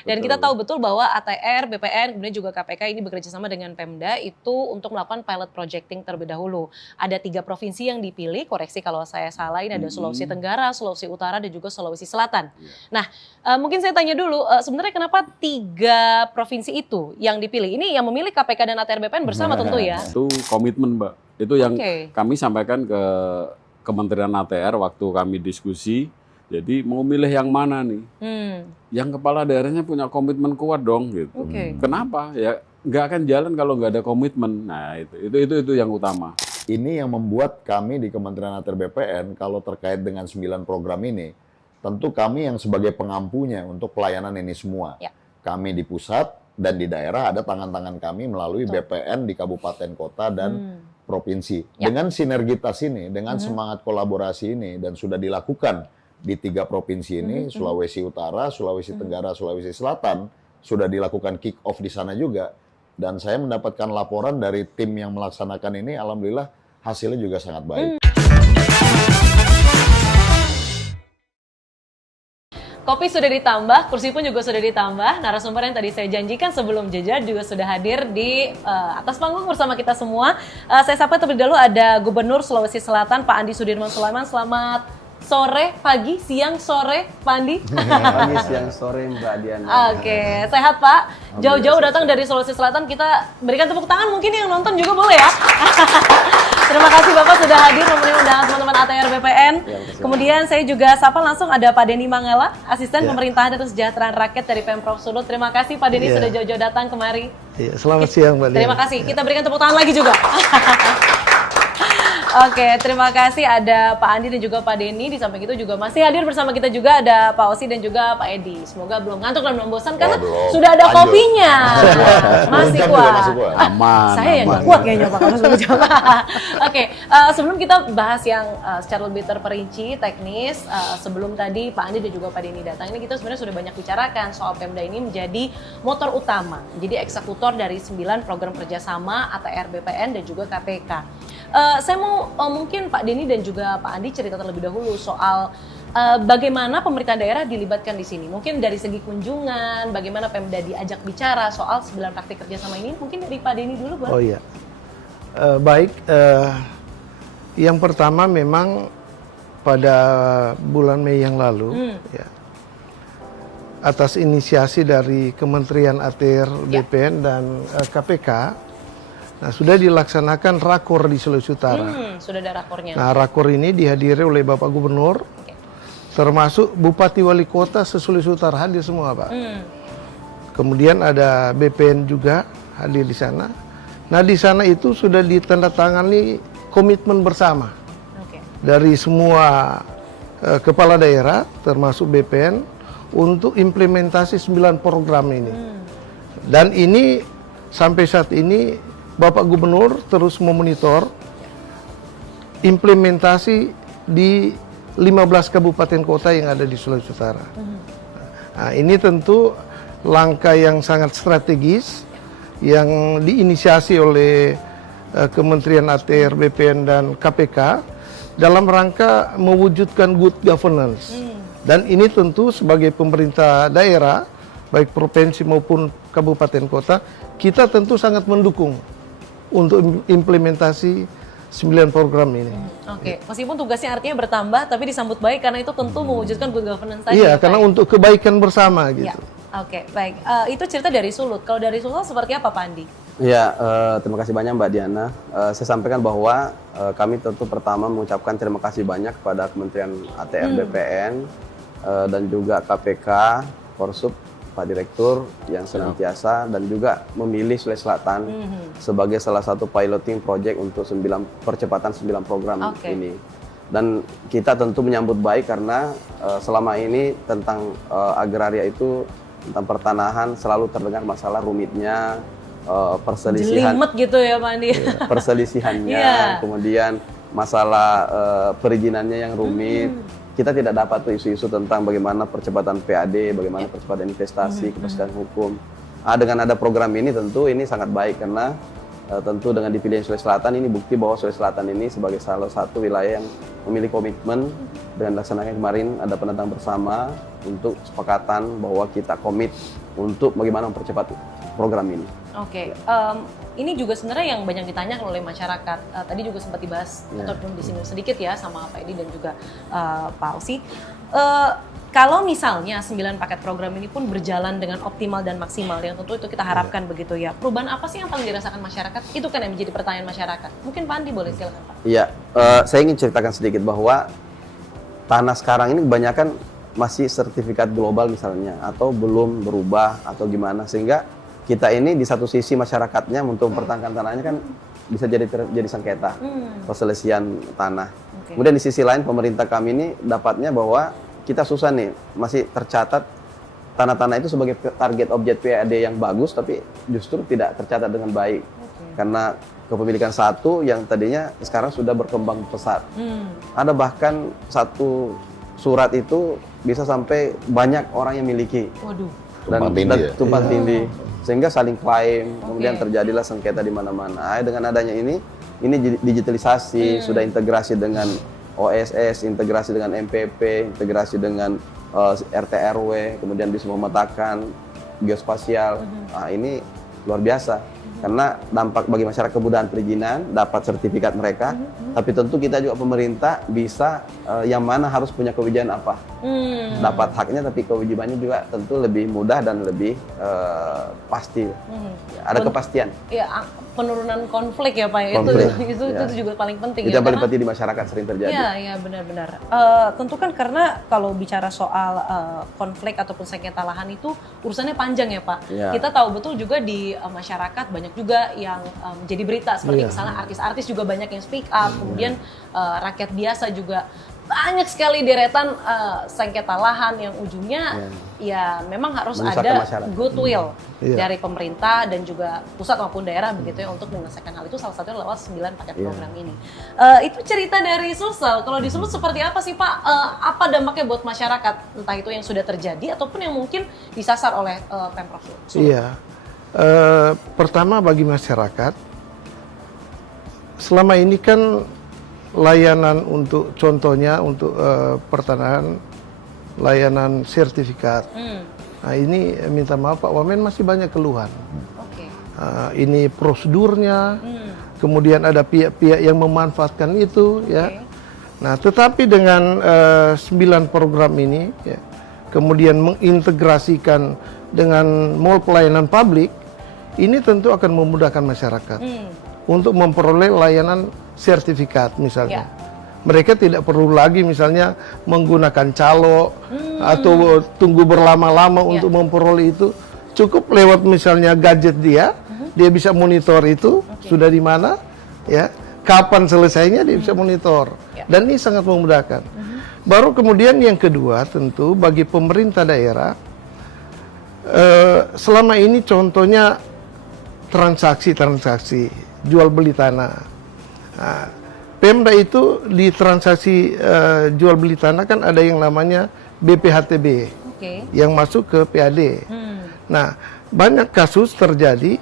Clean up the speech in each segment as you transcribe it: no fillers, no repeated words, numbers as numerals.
Dan kita tahu betul bahwa ATR, BPN, kemudian juga KPK ini bekerja sama dengan Pemda itu untuk melakukan pilot projecting terlebih dahulu. Ada 3 provinsi yang dipilih, koreksi kalau saya salah, ini ada Sulawesi Tenggara, Sulawesi Utara, dan juga Sulawesi Selatan. Nah, mungkin saya tanya dulu, sebenarnya kenapa 3 provinsi itu yang dipilih? Ini yang memilih KPK dan ATR BPN bersama tentu ya? Itu komitmen, Mbak. Itu yang kami sampaikan ke Kementerian ATR waktu kami diskusi. Jadi mau milih yang mana nih? Yang kepala daerahnya punya komitmen kuat dong gitu. Kenapa? Ya nggak akan jalan kalau nggak ada komitmen. Nah itu yang utama. Ini yang membuat kami di Kementerian ATR BPN kalau terkait dengan 9 program ini, tentu kami yang sebagai pengampunya untuk pelayanan ini semua. Kami di pusat dan di daerah ada tangan-tangan kami melalui BPN di kabupaten kota dan provinsi. Dengan sinergitas ini, dengan semangat kolaborasi ini dan sudah dilakukan di 3 provinsi ini, Sulawesi Utara, Sulawesi Tenggara, Sulawesi Selatan, sudah dilakukan kick off di sana juga. Dan saya mendapatkan laporan dari tim yang melaksanakan ini, alhamdulillah hasilnya juga sangat baik. Kopi sudah ditambah, kursi pun juga sudah ditambah. Narasumber yang tadi saya janjikan sebelum jeda juga sudah hadir di atas panggung bersama kita semua. Saya sapa terlebih dahulu ada Gubernur Sulawesi Selatan, Pak Andi Sudirman Sulaiman. Selamat sore, pagi, siang, sore, Pak Andi. Pagi, siang, sore, Mbak Diana. Oke, sehat Pak. Jauh-jauh datang dari Sulawesi Selatan, kita berikan tepuk tangan, mungkin yang nonton juga boleh ya. Terima kasih Bapak sudah hadir memenuhi undangan teman-teman ATR BPN. Kemudian saya juga sapa langsung ada Pak Denny Mangala, Asisten Pemerintahan dan Kesejahteraan Rakyat dari Pemprov Sulut. Terima kasih Pak Denny sudah jauh-jauh datang kemari. Selamat siang Mbak Diana. Terima kasih, kita berikan tepuk tangan lagi juga. Oke, terima kasih ada Pak Andi dan juga Pak Denny. Di samping itu juga masih hadir bersama kita juga ada Pak Osi dan juga Pak Edi. Semoga belum ngantuk dan belum bosan karena sudah ada kopinya. Masih kuat. Aman. Saya yang nggak kuat kayaknya Pak kalau sudah coba. Oke, sebelum kita bahas yang secara lebih terperinci, teknis, sebelum tadi Pak Andi dan juga Pak Denny datang, ini kita sebenarnya sudah banyak bicarakan soal Pemda ini menjadi motor utama, jadi eksekutor dari 9 program kerjasama ATR BPN dan juga KPK. Saya mau mungkin Pak Denny dan juga Pak Andi cerita terlebih dahulu soal bagaimana pemerintah daerah dilibatkan di sini. Mungkin dari segi kunjungan, bagaimana Pemda diajak bicara soal 9 praktik kerjasama ini. Mungkin dari Pak Denny dulu, boleh? Oh iya, baik. Yang pertama memang pada bulan Mei yang lalu, ya, atas inisiasi dari Kementerian ATR BPN dan KPK, nah, sudah dilaksanakan rakor di Sulawesi Utara. Sudah ada rakornya. Nah, rakor ini dihadiri oleh Bapak Gubernur, termasuk Bupati Wali Kota se-Sulawesi Utara hadir semua, Pak. Kemudian ada BPN juga hadir di sana. Nah, di sana itu sudah ditandatangani komitmen bersama dari semua kepala daerah, termasuk BPN, untuk implementasi 9 program ini. Dan ini sampai saat ini Bapak Gubernur terus memonitor implementasi di 15 kabupaten kota yang ada di Sulawesi Utara. Nah, ini tentu langkah yang sangat strategis yang diinisiasi oleh Kementerian ATR, BPN, dan KPK dalam rangka mewujudkan good governance. Dan ini tentu sebagai pemerintah daerah, baik provinsi maupun kabupaten kota, kita tentu sangat mendukung untuk implementasi 9 program ini. Oke, meskipun tugasnya artinya bertambah, tapi disambut baik karena itu tentu mewujudkan good governance tadi. Iya, karena untuk kebaikan bersama gitu. Oke, baik. Itu cerita dari Sulut. Kalau dari Sulut seperti apa, Pak Andi? Ya, terima kasih banyak Mbak Diana. Saya sampaikan bahwa kami tentu pertama mengucapkan terima kasih banyak kepada Kementerian ATR BPN dan juga KPK, Korsub, Pak Direktur yang senantiasa dan juga memilih Sulawesi Selatan sebagai salah satu piloting project untuk percepatan 9 program ini. Dan kita tentu menyambut baik karena selama ini tentang agraria itu, tentang pertanahan selalu terdengar masalah rumitnya, perselisihan. Jelimet gitu ya Pak Andi. Perselisihannya, kemudian masalah perizinannya yang rumit. Kita tidak dapat tuh isu-isu tentang bagaimana percepatan PAD, bagaimana percepatan investasi, kepastian hukum. Dengan ada program ini tentu ini sangat baik karena tentu dengan dipilihnya Sulawesi Selatan ini bukti bahwa Sulawesi Selatan ini sebagai salah satu wilayah yang memiliki komitmen dengan laksanakan kemarin ada penentang bersama untuk kesepakatan bahwa kita komit untuk bagaimana mempercepat program ini. Oke, ini juga sebenarnya yang banyak ditanyakan oleh masyarakat. Tadi juga sempat dibahas ataupun disinggung sedikit ya sama Pak Edi dan juga Pak Ausi. Kalau misalnya 9 paket program ini pun berjalan dengan optimal dan maksimal, yang tentu itu kita harapkan begitu ya. Perubahan apa sih yang paling dirasakan masyarakat? Itu kan yang menjadi pertanyaan masyarakat. Mungkin Pak Andi boleh silakan Pak. Iya, saya ingin ceritakan sedikit bahwa tanah sekarang ini kebanyakan masih sertifikat global misalnya, atau belum berubah atau gimana, sehingga kita ini di satu sisi masyarakatnya untuk mempertahankan tanahnya kan bisa jadi sengketa perselisihan tanah. Kemudian di sisi lain pemerintah kami ini dapatnya bahwa kita susah nih, masih tercatat tanah-tanah itu sebagai target objek PAD yang bagus, tapi justru tidak tercatat dengan baik. Karena kepemilikan satu yang tadinya sekarang sudah berkembang pesat. Ada bahkan satu surat itu bisa sampai banyak orang yang miliki. Waduh. Dan tumpang tindih. Sehingga saling klaim, kemudian terjadilah sengketa di mana-mana. Dengan adanya ini digitalisasi, sudah integrasi dengan OSS, integrasi dengan MPP, integrasi dengan RT RW, kemudian bisa memetakan geospasial. Ini luar biasa. Karena dampak bagi masyarakat kemudahan perizinan, dapat sertifikat mereka, tapi tentu kita juga pemerintah bisa yang mana harus punya kewajiban apa. Dapat haknya, tapi kewajibannya juga tentu lebih mudah dan lebih pasti. Ada kepastian. Ya, penurunan konflik ya Pak. Itu juga paling penting. Itu yang paling penting di masyarakat sering terjadi. Iya benar-benar. Tentu kan karena kalau bicara soal konflik ataupun sengketa lahan itu urusannya panjang ya Pak. Kita tahu betul juga di masyarakat banyak juga yang menjadi berita seperti misalnya artis-artis juga banyak yang speak up, kemudian rakyat biasa juga banyak sekali deretan sengketa lahan yang ujungnya ya memang harus ada goodwill dari pemerintah dan juga pusat maupun daerah begitu ya untuk menyelesaikan hal itu, salah satunya lewat 9 paket program ini. Itu cerita dari Sulsel. Kalau di Sulut seperti apa sih Pak? Apa dampaknya buat masyarakat, entah itu yang sudah terjadi ataupun yang mungkin disasar oleh Pemprov Sulut? Iya. Pertama bagi masyarakat, selama ini kan layanan untuk contohnya untuk pertanahan layanan sertifikat. Nah ini minta maaf Pak Wamen masih banyak keluhan. Ini prosedurnya, kemudian ada pihak-pihak yang memanfaatkan itu ya. Nah tetapi dengan 9 program ini ya, kemudian mengintegrasikan dengan mall pelayanan publik, ini tentu akan memudahkan masyarakat untuk memperoleh layanan sertifikat misalnya. Mereka tidak perlu lagi misalnya menggunakan calo atau tunggu berlama-lama untuk memperoleh itu. Cukup lewat misalnya gadget dia bisa monitor itu sudah di mana, ya, kapan selesainya dia bisa monitor. Dan ini sangat memudahkan. Baru kemudian yang kedua tentu bagi pemerintah daerah, selama ini contohnya transaksi jual beli tanah. Nah, Pemda itu di transaksi jual beli tanah kan ada yang namanya BPHTB yang masuk ke PAD. Nah, banyak kasus terjadi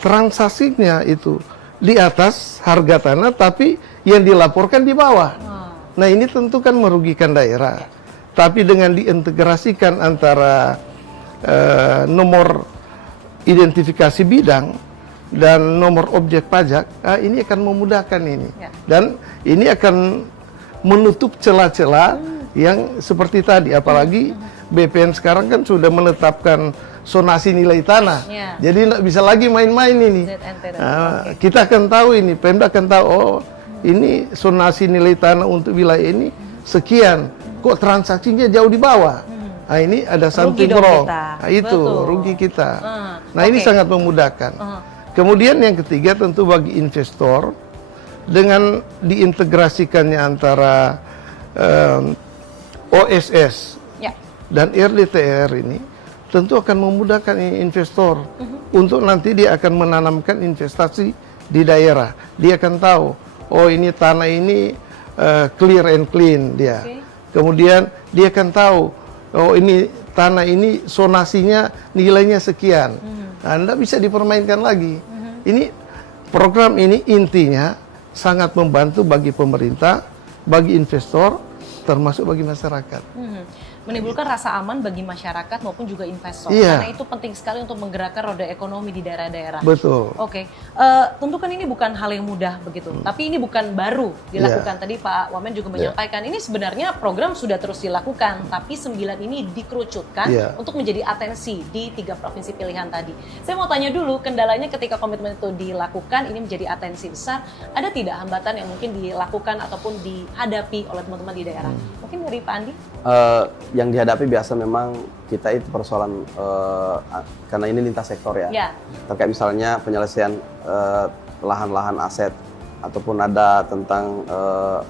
transaksinya itu di atas harga tanah tapi yang dilaporkan di bawah. Nah, ini tentu kan merugikan daerah. Tapi dengan diintegrasikan antara nomor identifikasi bidang dan nomor objek pajak, ini akan memudahkan ini. Dan ini akan menutup celah-celah yang seperti tadi. Apalagi BPN sekarang kan sudah menetapkan zonasi nilai tanah. Jadi nggak bisa lagi main-main ini. Kita akan tahu ini, Pemda akan tahu, oh ini zonasi nilai tanah untuk wilayah ini sekian. Kok transaksinya jauh di bawah? Nah ini ada something wrong. Nah, itu rugi kita. Nah ini sangat memudahkan. Kemudian yang ketiga tentu bagi investor, dengan diintegrasikannya antara OSS dan RDTR ini tentu akan memudahkan investor untuk nanti dia akan menanamkan investasi di daerah. Dia akan tahu, oh ini tanah ini clear and clean dia. Kemudian dia akan tahu, oh ini tanah ini zonasinya nilainya sekian. Anda bisa dipermainkan lagi. Ini program ini intinya sangat membantu bagi pemerintah, bagi investor, termasuk bagi masyarakat. menimbulkan rasa aman bagi masyarakat maupun juga investor. Iya. Karena itu penting sekali untuk menggerakkan roda ekonomi di daerah-daerah. Betul. Oke, tentu kan ini bukan hal yang mudah begitu, tapi ini bukan baru dilakukan. Tadi Pak Wamen juga menyampaikan, ini sebenarnya program sudah terus dilakukan, tapi 9 ini dikerucutkan untuk menjadi atensi di 3 provinsi pilihan tadi. Saya mau tanya dulu, kendalanya ketika komitmen itu dilakukan, ini menjadi atensi besar, ada tidak hambatan yang mungkin dilakukan ataupun dihadapi oleh teman-teman di daerah? Mungkin dari Pak Andi? Yang dihadapi biasa memang kita itu persoalan karena ini lintas sektor ya. Terkait misalnya penyelesaian lahan-lahan aset ataupun ada tentang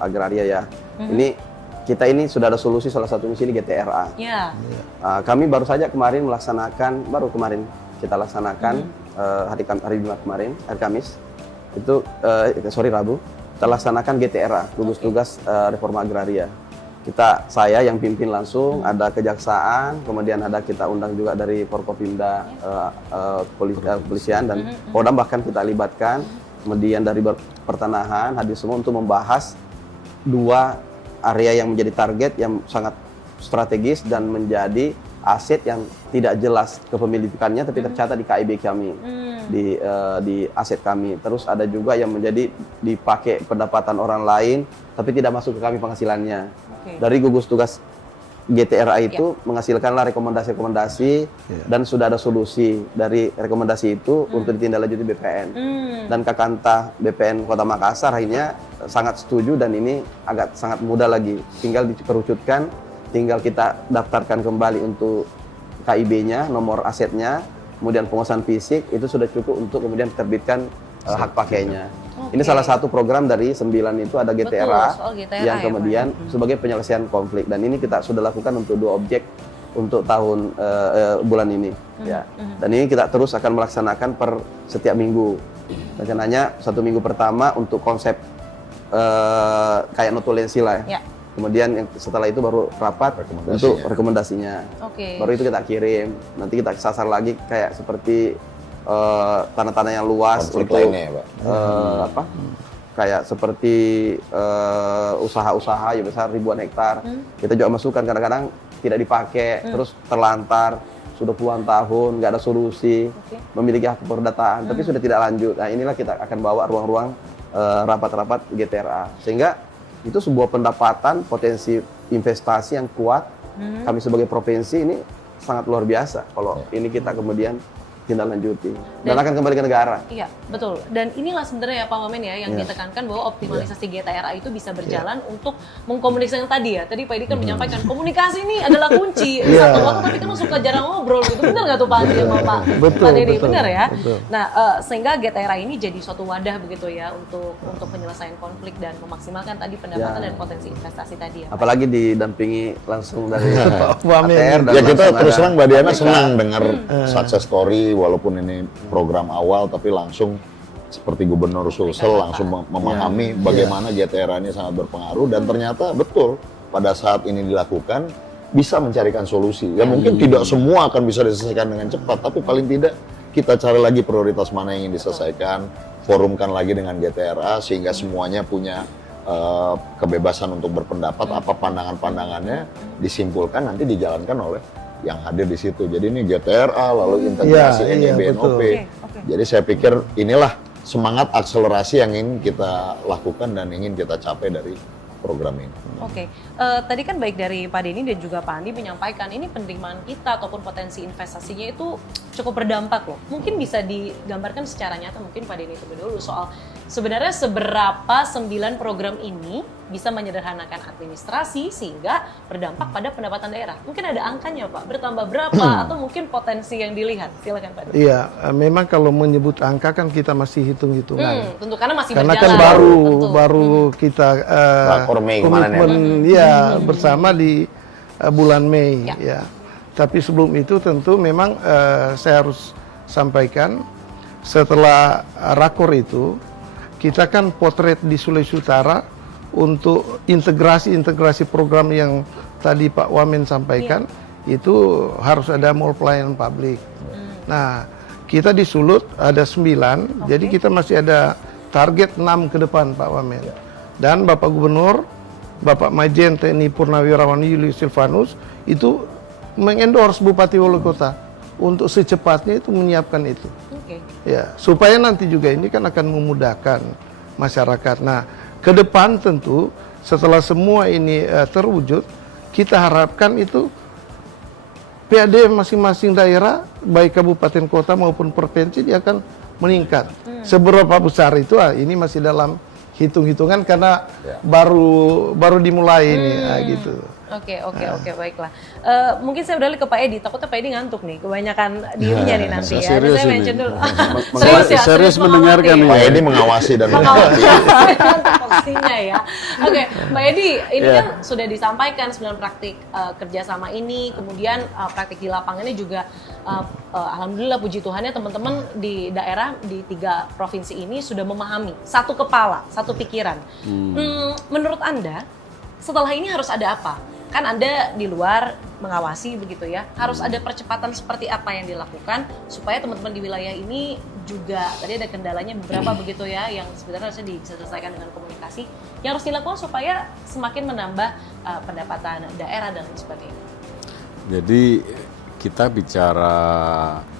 agraria ya. Ini kita ini sudah ada solusi, salah satunya sini GTRA. Kami baru saja kemarin melaksanakan, kita laksanakan hari Jumat kemarin, hari Kamis itu Rabu kita laksanakan GTRA, gugus tugas reforma agraria. Saya yang pimpin langsung, ada kejaksaan, kemudian ada kita undang juga dari Forkopimda, kepolisian dan Kodam bahkan kita libatkan, kemudian dari pertanahan hadir semua untuk membahas 2 area yang menjadi target yang sangat strategis dan menjadi aset yang tidak jelas kepemilikannya tapi tercatat di KIB kami, di aset kami. Terus ada juga yang menjadi dipakai pendapatan orang lain tapi tidak masuk ke kami penghasilannya. Dari gugus tugas GTRA itu menghasilkanlah rekomendasi-rekomendasi dan sudah ada solusi dari rekomendasi itu untuk ditindaklanjuti BPN. Dan Kakanta BPN Kota Makassar akhirnya sangat setuju dan ini sangat mudah lagi. Tinggal dikerucutkan, tinggal kita daftarkan kembali untuk KIB-nya, nomor asetnya, kemudian penguasaan fisik, itu sudah cukup untuk kemudian diterbitkan hak pakainya. Ini salah satu program dari 9 itu ada GTRA, yang kemudian sebagai penyelesaian konflik. Dan ini kita sudah lakukan untuk 2 objek untuk tahun bulan ini. Ya. Dan ini kita terus akan melaksanakan per setiap minggu. Rencananya 1 minggu pertama untuk konsep kayak notulensi lah ya. Kemudian setelah itu baru rapat untuk rekomendasinya. Baru itu kita kirim. Nanti kita sasar lagi kayak seperti tanah-tanah yang luas konflik untuk lainnya, Pak. kayak seperti usaha-usaha yang besar ribuan hektar. Kita juga masukkan kadang-kadang tidak dipakai, terus terlantar sudah puluhan tahun nggak ada solusi, memiliki hak perdataan tapi sudah tidak lanjut. Nah inilah kita akan bawa ruang-ruang rapat-rapat GTRA sehingga itu sebuah pendapatan potensi investasi yang kuat. Kami sebagai provinsi ini sangat luar biasa kalau ini kita kemudian tindak lanjuti dan akan kembali ke negara. Iya, betul. Dan inilah sebenarnya ya Pak Wamen ya yang ditekankan bahwa optimalisasi GTRA itu bisa berjalan untuk mengkomunikasikan tadi ya. Tadi Pak Edi kan menyampaikan komunikasi ini adalah kunci. Satu waktu tapi kan suka jarang ngobrol gitu. Benar nggak tuh Pak Edi sama Pak Dedi? Benar ya? Nah, sehingga GTRA ini jadi suatu wadah begitu ya untuk penyelesaian konflik dan memaksimalkan tadi pendapatan dan potensi investasi tadi ya. Apalagi didampingi langsung dari Pak Wamen. Ya kita terus terang Mbak Diana senang dengar success story walaupun ini program awal tapi langsung seperti Gubernur Sulsel langsung memahami bagaimana GTRA ini sangat berpengaruh dan ternyata betul pada saat ini dilakukan bisa mencarikan solusi. Ya mungkin tidak semua akan bisa diselesaikan dengan cepat tapi paling tidak kita cari lagi prioritas mana yang ingin diselesaikan, forumkan lagi dengan GTRA sehingga semuanya punya kebebasan untuk berpendapat, apa pandangan-pandangannya disimpulkan nanti dijalankan oleh yang hadir di situ. Jadi ini GTRA lalu integrasi NIBNOP. Jadi saya pikir inilah semangat akselerasi yang ingin kita lakukan dan ingin kita capai dari program ini. Tadi kan baik dari Pak Denny dan juga Pak Andi menyampaikan ini penerimaan kita ataupun potensi investasinya itu cukup berdampak loh. Mungkin bisa digambarkan secara nyata, mungkin Pak Denny terlebih dulu soal sebenarnya seberapa 9 program ini bisa menyederhanakan administrasi sehingga berdampak pada pendapatan daerah. Mungkin ada angkanya Pak, bertambah berapa atau mungkin potensi yang dilihat. Silakan Pak Denny. Iya, memang kalau menyebut angka kan kita masih hitung-hitungan. Tentu karena masih karena berjalan. Karena kan baru kita komitmen bersama di bulan Mei ya. Tapi sebelum itu tentu memang saya harus sampaikan setelah rakor itu kita kan potret di Sulawesi Utara untuk integrasi program yang tadi Pak Wamen sampaikan itu harus ada mall pelayanan publik. Nah kita di Sulut ada 9, jadi kita masih ada target 6 ke depan Pak Wamen. Dan Bapak Gubernur Bapak Majen TNI Purnawirawan Julius Silvanus itu mengendorse Bupati Wali Kota untuk secepatnya itu menyiapkan itu. Ya, supaya nanti juga ini kan akan memudahkan masyarakat. Nah, ke depan tentu setelah semua ini terwujud, kita harapkan itu PAD masing-masing daerah, baik kabupaten kota maupun provinsi, dia akan meningkat. Seberapa besar itu, ini masih dalam hitung-hitungan karena baru dimulai ini, gitu. Oke, baiklah. Mungkin saya beralih ke Pak Edi. Takutnya Pak Edi ngantuk nih, kebanyakan dirinya nih nanti ya. Serius Saya ini. mention dulu. Serius mendengarkan nih. Pak Edi mengawasi dan mengamati. Porsinya ya. Oke, Pak Edi, ini kan sudah disampaikan 9 praktik kerjasama ini, kemudian praktik di lapangannya juga, alhamdulillah puji Tuhannya teman-teman di daerah di 3 provinsi ini sudah memahami, satu kepala, satu pikiran. Menurut Anda, setelah ini harus ada apa? Kan Anda di luar mengawasi begitu ya, harus ada percepatan seperti apa yang dilakukan supaya teman-teman di wilayah ini juga, tadi ada kendalanya beberapa begitu ya, yang sebenarnya harusnya bisa diselesaikan dengan komunikasi, yang harus dilakukan supaya semakin menambah pendapatan daerah dan lain sebagainya. Jadi kita bicara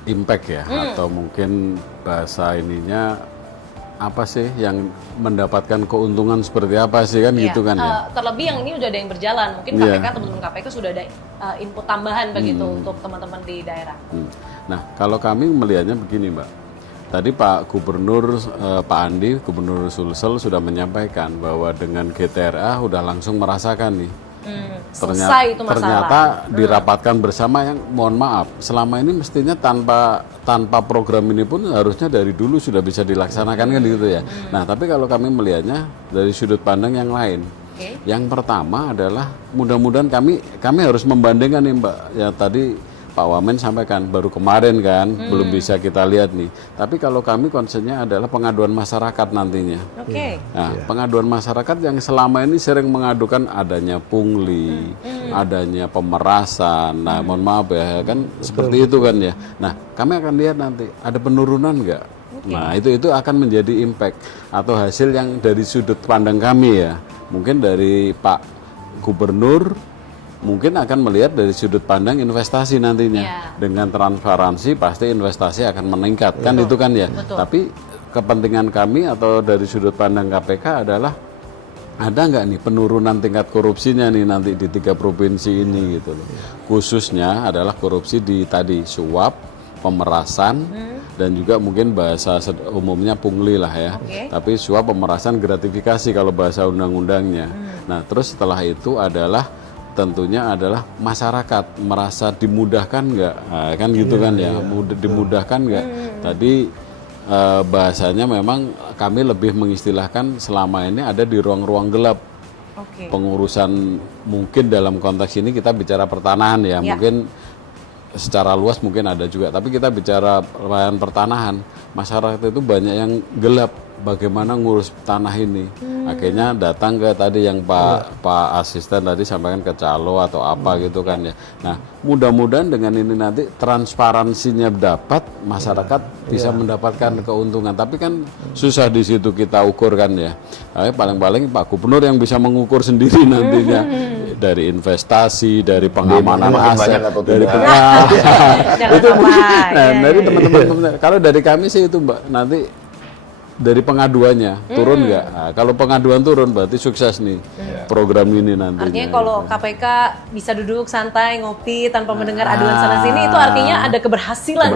impact ya, atau mungkin bahasa ininya apa sih yang mendapatkan keuntungan seperti apa sih kan gitu kan ya. Terlebih yang ini udah ada yang berjalan, mungkin KPK teman-teman KPK sudah ada input tambahan begitu untuk teman-teman di daerah. Nah kalau kami melihatnya begini Mbak, tadi Pak Gubernur Pak Andi, Gubernur Sulsel sudah menyampaikan bahwa dengan GTRA udah langsung merasakan nih. Selesai itu masalah. Ternyata dirapatkan bersama yang mohon maaf selama ini mestinya tanpa program ini pun harusnya dari dulu sudah bisa dilaksanakan kan gitu ya. Nah tapi kalau kami melihatnya dari sudut pandang yang lain. Yang pertama adalah mudah-mudahan kami harus membandingkan nih Mbak ya, tadi Pak Wamen sampaikan baru kemarin kan belum bisa kita lihat nih. Tapi kalau kami konsepnya adalah pengaduan masyarakat nantinya. Nah, pengaduan masyarakat yang selama ini sering mengadukan adanya pungli, adanya pemerasan. Nah, mohon maaf ya kan seperti itu kan ya. Nah, kami akan lihat nanti ada penurunan nggak. Nah, itu akan menjadi impact atau hasil yang dari sudut pandang kami ya. Mungkin dari Pak Gubernur mungkin akan melihat dari sudut pandang investasi nantinya. Dengan transparansi pasti investasi akan meningkat kan itu kan ya. Tapi kepentingan kami atau dari sudut pandang KPK adalah ada nggak nih penurunan tingkat korupsinya nih nanti di 3 provinsi ini gitu loh. Khususnya adalah korupsi di tadi suap, pemerasan dan juga mungkin bahasa umumnya pungli lah ya. Tapi suap, pemerasan, gratifikasi kalau bahasa undang-undangnya. Nah terus setelah itu adalah tentunya adalah masyarakat merasa dimudahkan nggak, kan gitu kan ya, dimudahkan nggak. Tadi bahasanya memang kami lebih mengistilahkan selama ini ada di ruang-ruang gelap. Pengurusan mungkin dalam konteks ini kita bicara pertanahan ya, mungkin secara luas mungkin ada juga, tapi kita bicara pelayanan pertanahan, masyarakat itu banyak yang gelap bagaimana ngurus tanah ini. Akhirnya datang ke tadi yang Pak Asisten tadi sampaikan ke calo atau apa gitu kan ya. Nah, mudah-mudahan dengan ini nanti transparansinya dapat, masyarakat bisa mendapatkan keuntungan. Tapi kan susah di situ kita ukur kan ya. Tapi paling-paling Pak Gubernur yang bisa mengukur sendiri nantinya dari investasi, dari pengamanan aset, dari itu mungkin. Nah, dari teman-teman kalau dari kami sih itu Mbak, nanti dari pengaduannya turun nggak? Nah, kalau pengaduan turun berarti sukses nih program ini nantinya. Artinya kalau KPK bisa duduk santai ngopi tanpa mendengar aduan sana sini, itu artinya ada keberhasilan.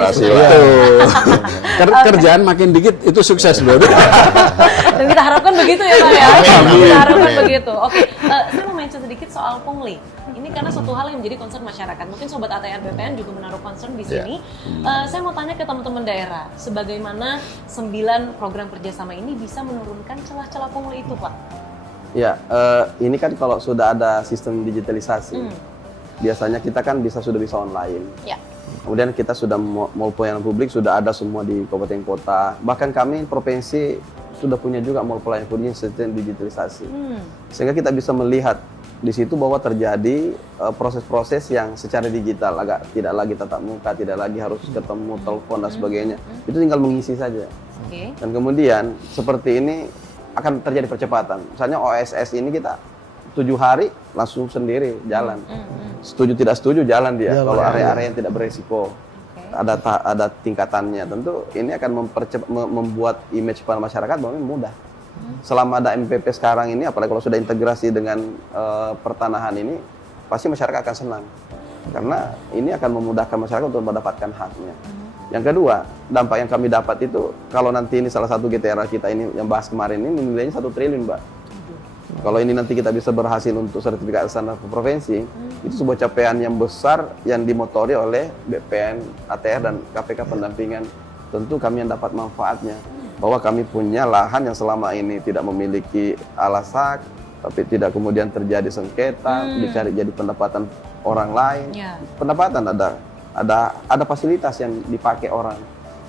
Kerjaan makin dikit itu sukses loh. Dan kita harapkan begitu ya Pak ya. Kita harapkan begitu. Oke, saya mau mention sedikit soal pungli. Ini karena suatu hal yang menjadi concern masyarakat. Mungkin Sobat ATR BPN juga menaruh concern di sini. Saya mau tanya ke teman-teman daerah, sebagaimana 9 program kerjasama ini bisa menurunkan celah-celah pungli itu, Pak? Ya, ini kan kalau sudah ada sistem digitalisasi, biasanya kita kan sudah bisa online. Kemudian kita sudah mall pelayanan publik sudah ada semua di kabupaten kota. Bahkan kami provinsi sudah punya juga mall pelayanan publik sistem digitalisasi. Sehingga kita bisa melihat di situ bahwa terjadi proses-proses yang secara digital, agak tidak lagi tatap muka, tidak lagi harus ketemu telepon dan sebagainya. Itu tinggal mengisi saja. Dan kemudian seperti ini akan terjadi percepatan. Misalnya OSS ini kita 7 hari langsung sendiri jalan. Setuju tidak setuju jalan dia. Kalau area-area yang tidak beresiko. Ada tingkatannya. Tentu ini akan membuat image pada masyarakat bahwa ini mudah. Selama ada MPP sekarang ini, apalagi kalau sudah integrasi dengan pertanahan ini, pasti masyarakat akan senang. Karena ini akan memudahkan masyarakat untuk mendapatkan haknya. Yang kedua, dampak yang kami dapat itu, kalau nanti ini salah satu GTRA kita ini yang bahas kemarin ini nilainya 1 triliun, Mbak. Kalau ini nanti kita bisa berhasil untuk sertifikat standar provinsi, itu sebuah capaian yang besar yang dimotori oleh BPN, ATR, dan KPK pendampingan. Tentu kami yang dapat manfaatnya. Bahwa kami punya lahan yang selama ini tidak memiliki alasak, tapi tidak kemudian terjadi sengketa, dicari jadi pendapatan orang lain. Pendapatan ada fasilitas yang dipakai orang.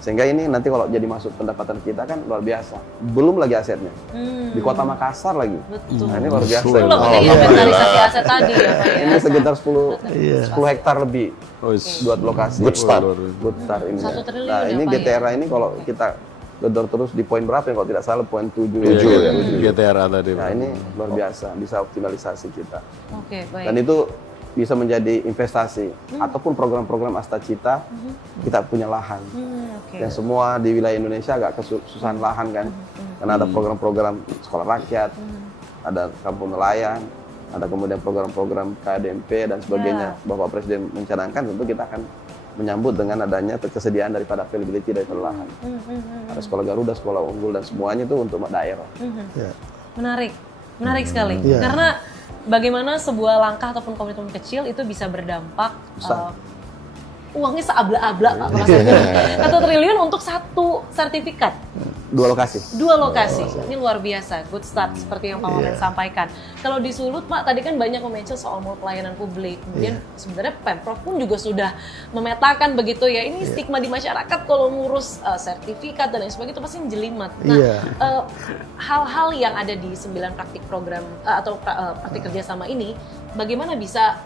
Sehingga ini nanti kalau jadi masuk pendapatan kita kan luar biasa. Belum lagi asetnya. Di Kota Makassar lagi. Betul. Nah, ini luar biasa. Itu loh inventarisasi aset tadi ya Pak ya. Ini sekitar 10 hektar lebih. Buat lokasi. Good start. Good start ini. 1 triliun Nah, ya, ini Pak, GTRA ini kalau kita gedor terus di poin berapa ya, kalau tidak salah poin 7 ya. GTRA tadi. Nah, ini luar biasa, bisa optimalisasi kita. Oke, baik. Dan itu bisa menjadi investasi ataupun program-program Astacita. Kita punya lahan. Yang semua di wilayah Indonesia agak kesusahan lahan kan. Karena ada program-program sekolah rakyat, ada kampung nelayan, ada kemudian program-program KDMP dan sebagainya. Bapak Presiden mencanangkan, tentu kita akan menyambut dengan adanya ketersediaan daripada availability dari lahan. Ada sekolah Garuda, sekolah unggul, dan semuanya itu untuk daerah. Menarik sekali. Karena bagaimana sebuah langkah ataupun komitmen kecil itu bisa berdampak uangnya seabla-abla Pak, maksudnya 1 triliun untuk 1 sertifikat. 2 lokasi. 2 lokasi. Ini luar biasa, good start seperti yang Pak Wamen sampaikan. Kalau di Sulut Pak, tadi kan banyak mention soal mall pelayanan publik. Kemudian sebenarnya Pemprov pun juga sudah memetakan begitu ya. Ini stigma di masyarakat kalau ngurus sertifikat dan lain sebagainya itu pasti jelimet. Nah, hal-hal yang ada di 9 praktik program atau praktik kerjasama ini, bagaimana bisa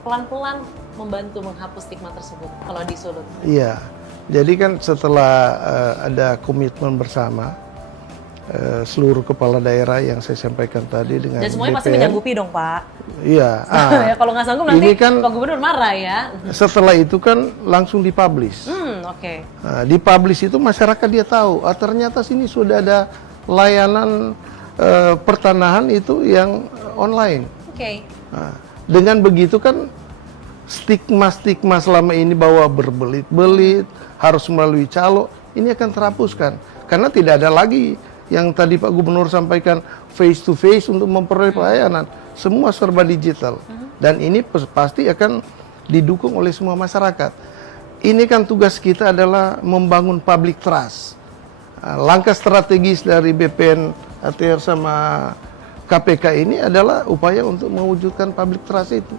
pelan-pelan membantu menghapus stigma tersebut kalau di Sulut? Iya, jadi kan setelah ada komitmen bersama seluruh kepala daerah yang saya sampaikan tadi dengan dan semuanya BPN, pasti menyanggupi dong Pak. Iya. Ya, kalau nggak sanggup nanti kan, Pak Gubernur marah ya. Setelah itu kan langsung dipublish. Oke. Nah, dipublish itu masyarakat dia tahu, ternyata sini sudah ada layanan pertanahan itu yang online. Oke. Nah, dengan begitu kan stigma-stigma selama ini bahwa berbelit-belit, harus melalui calo, ini akan terhapuskan. Karena tidak ada lagi yang tadi Pak Gubernur sampaikan face to face untuk memperoleh pelayanan. Semua serba digital. Dan ini pasti akan didukung oleh semua masyarakat. Ini kan tugas kita adalah membangun public trust. Langkah strategis dari BPN, ATR sama KPK ini adalah upaya untuk mewujudkan public trust itu.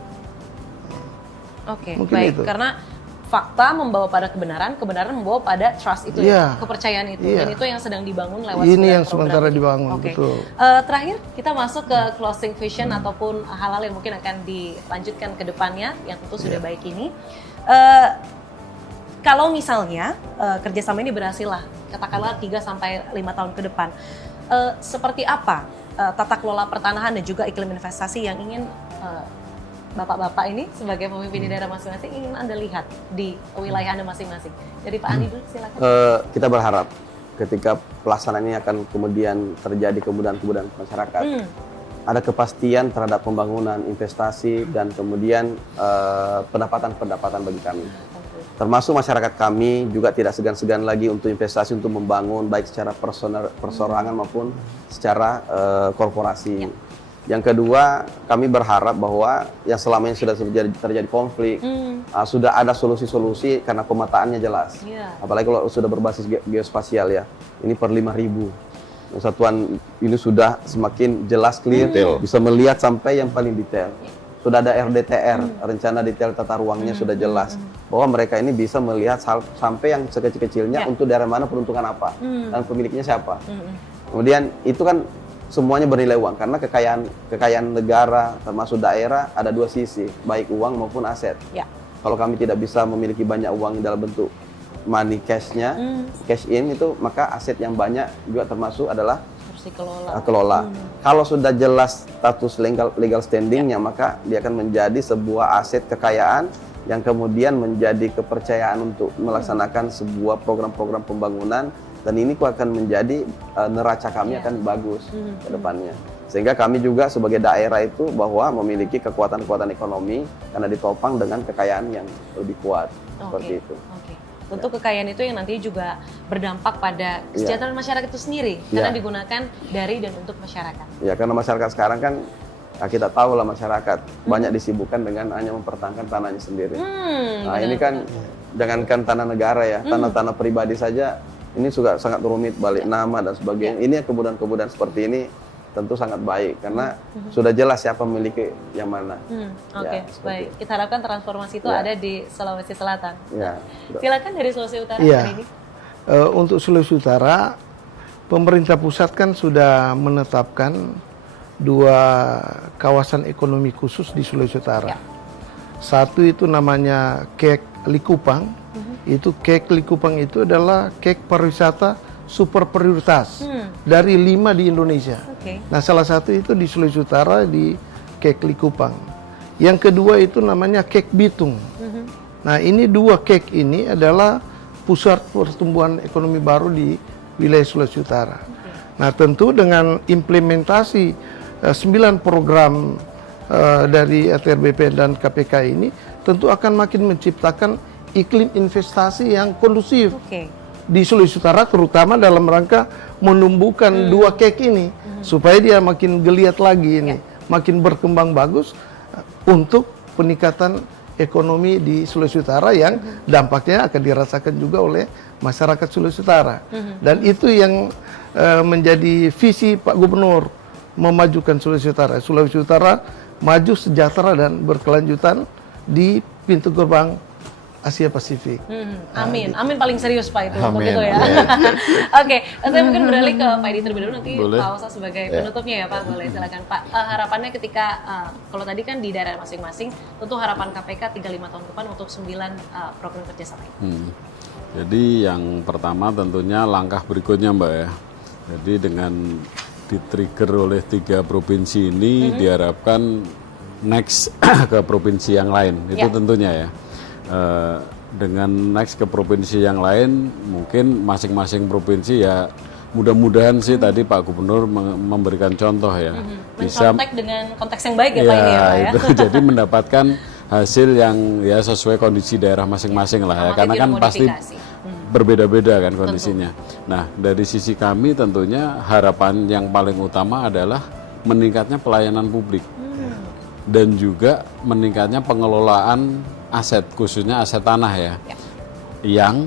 Oke, Mungkin baik. itu. Karena fakta membawa pada kebenaran, kebenaran membawa pada trust itu, ya, kepercayaan itu. Dan itu yang sedang dibangun lewat ini yang program sementara itu. dibangun, Oke. betul. Terakhir, kita masuk ke closing vision ataupun hal-hal yang mungkin akan dilanjutkan ke depannya, yang tentu sudah baik ini. Kalau misalnya kerjasama ini berhasil lah, katakanlah 3-5 tahun ke depan, seperti apa tata kelola pertanahan dan juga iklim investasi yang ingin Bapak-bapak ini sebagai pemimpin di daerah masing-masing ingin Anda lihat di wilayah Anda masing-masing? Dari Pak Andi dulu, silakan. Kita berharap ketika pelaksanaan ini akan kemudian terjadi kemudahan-kemudahan masyarakat, ada kepastian terhadap pembangunan, investasi, dan kemudian pendapatan-pendapatan bagi kami. Termasuk masyarakat kami juga tidak segan-segan lagi untuk investasi untuk membangun baik secara persorangan maupun secara korporasi. Yang kedua, kami berharap bahwa yang selama ini sudah terjadi konflik, sudah ada solusi-solusi karena pemetaannya jelas. Apalagi kalau sudah berbasis geospasial ya, ini per 5.000. Satuan ini sudah semakin jelas, clear, bisa melihat sampai yang paling detail. Sudah ada RDTR, rencana detail tata ruangnya sudah jelas. Bahwa mereka ini bisa melihat sampai yang sekecil-kecilnya untuk daerah mana peruntukan apa, dan pemiliknya siapa. Kemudian itu kan semuanya bernilai uang, karena kekayaan negara termasuk daerah ada 2 sisi, baik uang maupun aset. Kalau kami tidak bisa memiliki banyak uang dalam bentuk money cash-nya, cash in itu, maka aset yang banyak juga termasuk adalah harus dikelola. Kalau sudah jelas status legal standingnya, maka dia akan menjadi sebuah aset kekayaan yang kemudian menjadi kepercayaan untuk melaksanakan sebuah program-program pembangunan, dan ini akan menjadi neraca kami akan bagus ke depannya. Sehingga kami juga sebagai daerah itu bahwa memiliki kekuatan-kekuatan ekonomi karena ditopang dengan kekayaan yang lebih kuat, seperti itu. Tentu kekayaan itu yang nanti juga berdampak pada kesejahteraan masyarakat itu sendiri, karena digunakan dari dan untuk masyarakat. Ya, karena masyarakat sekarang kan kita tahu lah, masyarakat banyak disibukkan dengan hanya mempertahankan tanahnya sendiri. Nah, ini kan jangankan tanah negara ya, tanah-tanah pribadi saja ini juga sangat rumit, balik nama dan sebagainya. Ini kemudahan-kemudahan seperti ini tentu sangat baik karena sudah jelas siapa memiliki yang mana. Baik. Kita harapkan transformasi itu ada di Sulawesi Selatan. Silakan dari Sulawesi Utara hari ini. Untuk Sulawesi Utara, pemerintah pusat kan sudah menetapkan 2 kawasan ekonomi khusus di Sulawesi Utara. Satu itu namanya Kek Likupang. Itu Kek Likupang itu adalah kek pariwisata super prioritas dari 5 di Indonesia. Nah, salah satu itu di Sulawesi Utara di Kek Likupang. Yang kedua itu namanya Kek Bitung. Nah, ini 2 kek ini adalah pusat pertumbuhan ekonomi baru di wilayah Sulawesi Utara. Nah, tentu dengan implementasi 9 program dari ATR BPN dan KPK ini tentu akan makin menciptakan iklim investasi yang kondusif di Sulawesi Utara, terutama dalam rangka menumbuhkan 2 kek ini supaya dia makin geliat lagi ini, makin berkembang bagus untuk peningkatan ekonomi di Sulawesi Utara yang dampaknya akan dirasakan juga oleh masyarakat Sulawesi Utara. Dan itu yang menjadi visi Pak Gubernur, memajukan Sulawesi Utara. Sulawesi Utara maju, sejahtera dan berkelanjutan di pintu gerbang Asia Pasifik. Amin, amin paling serius Pak itu untuk itu ya. Saya mungkin beralih ke Pak Edi terlebih dahulu, nanti Pak Osa sebagai penutupnya ya Pak, boleh silakan Pak. Harapannya ketika, kalau tadi kan di daerah masing-masing, tentu harapan KPK 3-5 tahun ke depan untuk 9 program kerjasama ini. Jadi yang pertama tentunya langkah berikutnya Mbak ya. Jadi dengan di-trigger oleh 3 provinsi ini diharapkan next ke provinsi yang lain, itu tentunya ya. Dengan next ke provinsi yang lain, mungkin masing-masing provinsi ya mudah-mudahan sih tadi Pak Gubernur memberikan contoh ya, bisa dengan konteks yang baik ya Pak ini ya Pak ya. Itu jadi mendapatkan hasil yang ya sesuai kondisi daerah masing-masing lah ya, karena kan pasti berbeda-beda kan kondisinya. Nah, dari sisi kami tentunya harapan yang paling utama adalah meningkatnya pelayanan publik dan juga meningkatnya pengelolaan aset, khususnya aset tanah ya. Yang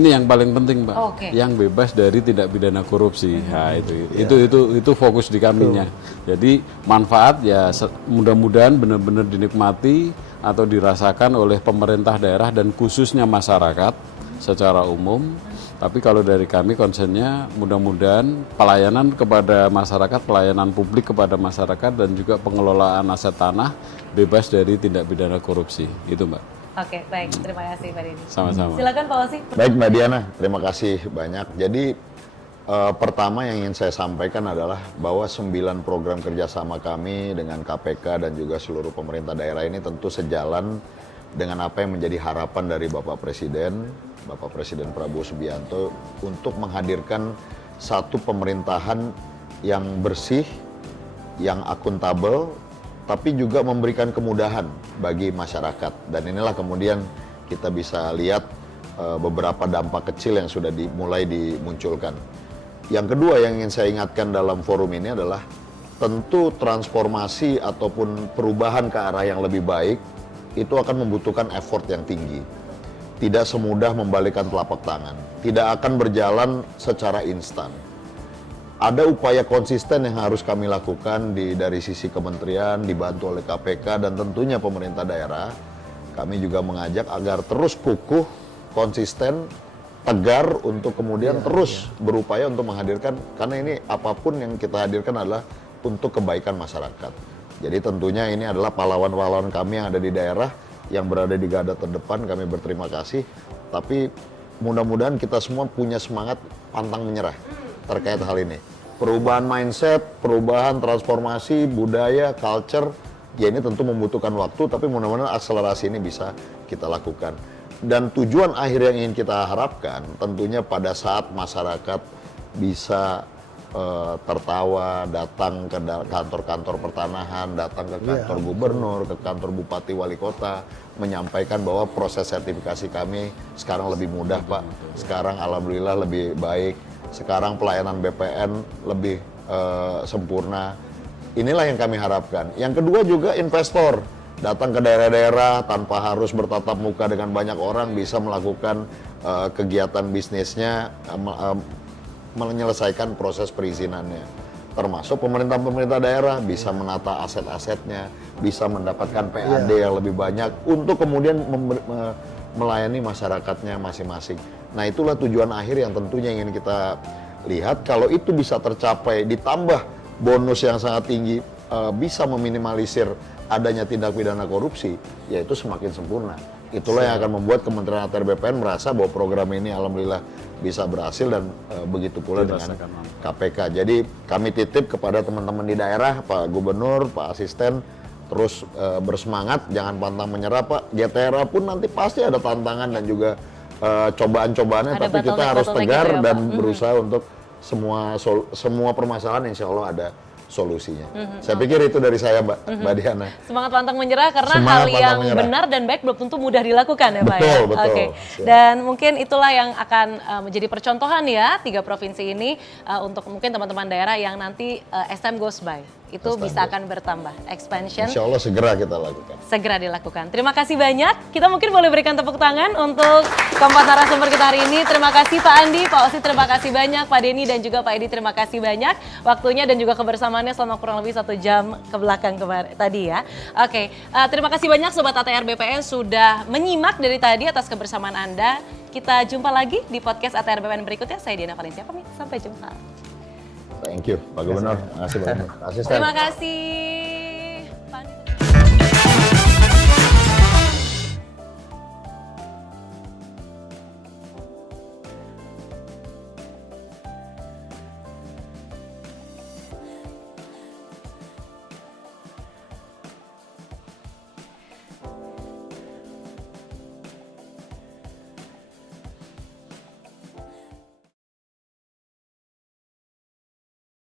ini yang paling penting Pak, yang bebas dari tindak pidana korupsi. Nah, itu fokus di kaminya. Jadi manfaat ya mudah-mudahan benar-benar dinikmati atau dirasakan oleh pemerintah daerah dan khususnya masyarakat secara umum. Tapi kalau dari kami konsennya mudah-mudahan pelayanan kepada masyarakat, pelayanan publik kepada masyarakat dan juga pengelolaan aset tanah bebas dari tindak pidana korupsi. Itu Mbak. Oke, baik. Terima kasih Pak Dini. Sama-sama. Silakan Pak Wasi. Baik Mbak Diana, terima kasih banyak. Jadi pertama yang ingin saya sampaikan adalah bahwa 9 program kerjasama kami dengan KPK dan juga seluruh pemerintah daerah ini tentu sejalan dengan apa yang menjadi harapan dari Bapak Presiden Prabowo Subianto untuk menghadirkan satu pemerintahan yang bersih, yang akuntabel, tapi juga memberikan kemudahan bagi masyarakat. Dan inilah kemudian kita bisa lihat beberapa dampak kecil yang sudah mulai dimunculkan. Yang kedua yang ingin saya ingatkan dalam forum ini adalah tentu transformasi ataupun perubahan ke arah yang lebih baik itu akan membutuhkan effort yang tinggi. Tidak semudah membalikkan telapak tangan. Tidak akan berjalan secara instan. Ada upaya konsisten yang harus kami lakukan dari sisi kementerian, dibantu oleh KPK dan tentunya pemerintah daerah. Kami juga mengajak agar terus kukuh, konsisten, tegar untuk kemudian terus berupaya untuk menghadirkan, karena ini apapun yang kita hadirkan adalah untuk kebaikan masyarakat. Jadi tentunya ini adalah pahlawan-pahlawan kami yang ada di daerah, yang berada di garda terdepan. Kami berterima kasih, tapi mudah-mudahan kita semua punya semangat pantang menyerah terkait hal ini. Perubahan mindset, perubahan transformasi, budaya, culture, ya ini tentu membutuhkan waktu, tapi mudah-mudahan akselerasi ini bisa kita lakukan. Dan tujuan akhir yang ingin kita harapkan, tentunya pada saat masyarakat bisa tertawa, datang ke kantor-kantor pertanahan, datang ke kantor gubernur, ke kantor bupati, wali kota, menyampaikan bahwa proses sertifikasi kami sekarang lebih mudah, Pak. Sekarang alhamdulillah lebih baik. Sekarang pelayanan BPN lebih sempurna. Inilah yang kami harapkan. Yang kedua juga investor datang ke daerah-daerah tanpa harus bertatap muka dengan banyak orang, bisa melakukan kegiatan bisnisnya, menyelesaikan proses perizinannya. Termasuk pemerintah daerah bisa menata aset-asetnya, bisa mendapatkan PAD yang lebih banyak untuk kemudian melayani masyarakatnya masing-masing. Nah, itulah tujuan akhir yang tentunya ingin kita lihat. Kalau itu bisa tercapai, ditambah bonus yang sangat tinggi, bisa meminimalisir adanya tindak pidana korupsi, yaitu semakin sempurna. Itulah yang akan membuat Kementerian ATR BPN merasa bahwa program ini alhamdulillah bisa berhasil, dan begitu pula dengan KPK. Jadi kami titip kepada teman-teman di daerah, Pak Gubernur, Pak Asisten, terus bersemangat, jangan pantang menyerah, Pak. GTRA pun nanti pasti ada tantangan dan juga cobaan-cobaannya, tapi kita harus tegar gitu ya, dan berusaha untuk semua permasalahan insya Allah ada solusinya. Saya pikir itu dari saya, Mbak Diana. Semangat pantang menyerah, karena hal yang benar dan baik belum tentu mudah dilakukan ya, Pak. Betul, ya? betul. Oke. Dan mungkin itulah yang akan menjadi percontohan ya 3 provinsi ini untuk mungkin teman-teman daerah yang nanti SM goes by. Itu bisa akan bertambah, expansion. Insya Allah segera kita lakukan. Segera dilakukan. Terima kasih banyak. Kita mungkin boleh berikan tepuk tangan untuk keempat narasumber kita hari ini. Terima kasih Pak Andi, Pak Osi, terima kasih banyak. Pak Denny dan juga Pak Edi, terima kasih banyak waktunya dan juga kebersamaannya selama kurang lebih 1 jam ke belakang tadi ya. Oke, terima kasih banyak Sobat ATR BPN sudah menyimak dari tadi atas kebersamaan Anda. Kita jumpa lagi di podcast ATR BPN berikutnya. Saya Diana Valencia pamit. Sampai jumpa. Thank you, Pak Gubernur. Terima kasih banyak. Terima kasih.